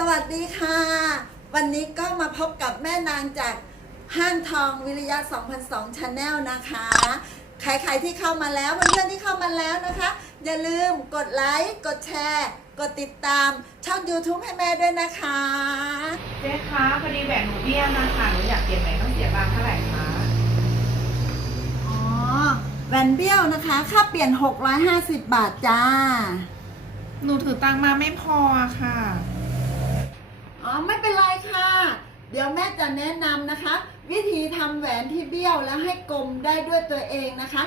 วันนี้ก็มาพบกับแม่นางจากห้างทองวิริยะ 2002 Channel นะคะ ใครๆที่เข้ามาแล้วเพื่อนๆที่เข้ามาแล้วนะคะ อย่าลืมกดไลค์ กดแชร์ กดติดตามช่อง YouTube ให้แม่ด้วยนะคะ เจ๊คะพอดีแหวนหนูเบี้ยวนะคะหนูอยากเปลี่ยนแหวนต้องเสียตังค์เท่าไหร่คะอ๋อแวนเบี้ยวนะคะ ค่าเปลี่ยน 650 บาทจ้า หนูถือตังค์มาไม่พอค่ะ อ๋อไม่เป็นไรค่ะ เดี๋ยวแม่จะแนะนำนะคะ วิธีทำแหวนที่เบี้ยวแล้วให้กลมได้ด้วยตัวเองนะคะ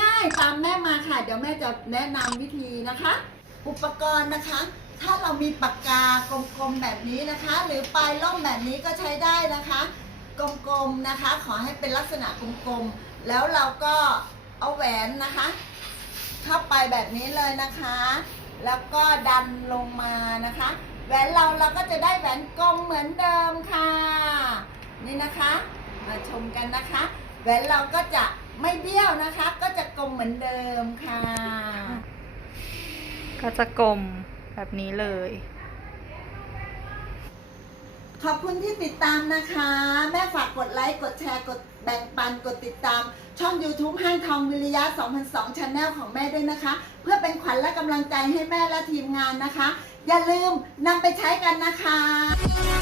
ง่ายๆตามแม่มาค่ะ เดี๋ยวแม่จะแนะนำวิธีนะคะ อุปกรณ์นะคะ ถ้าเรามีปากกากลมๆแบบนี้นะคะ หรือปลายล่มแบบนี้ก็ใช้ได้นะคะ กลมๆนะคะ ขอให้เป็นลักษณะกลมๆแล้วเราก็เอาแหวนนะคะ เข้าไปแบบนี้เลยนะคะ แล้วก็ดันลงมานะคะ แหวนเราเราก็จะได้แหวนกลมเหมือนเดิมค่ะ นี่นะคะ มาชมกันนะคะ แหวนเราก็จะไม่เบี้ยวนะคะ ก็จะกลมเหมือนเดิมค่ะ ก็จะกลมแบบนี้เลย ขอบคุณที่ติดตามนะคะ แม่ฝากกดไลค์ กดแชร์ กดแบ่งปัน กดติดตาม ช่อง YouTube ห้างทองวิริยะ 2002 Channel ของแม่ด้วยนะคะ เพื่อเป็นขวัญและกำลังใจให้แม่และทีมงานนะคะ อย่าลืมนำไปใช้กันนะคะ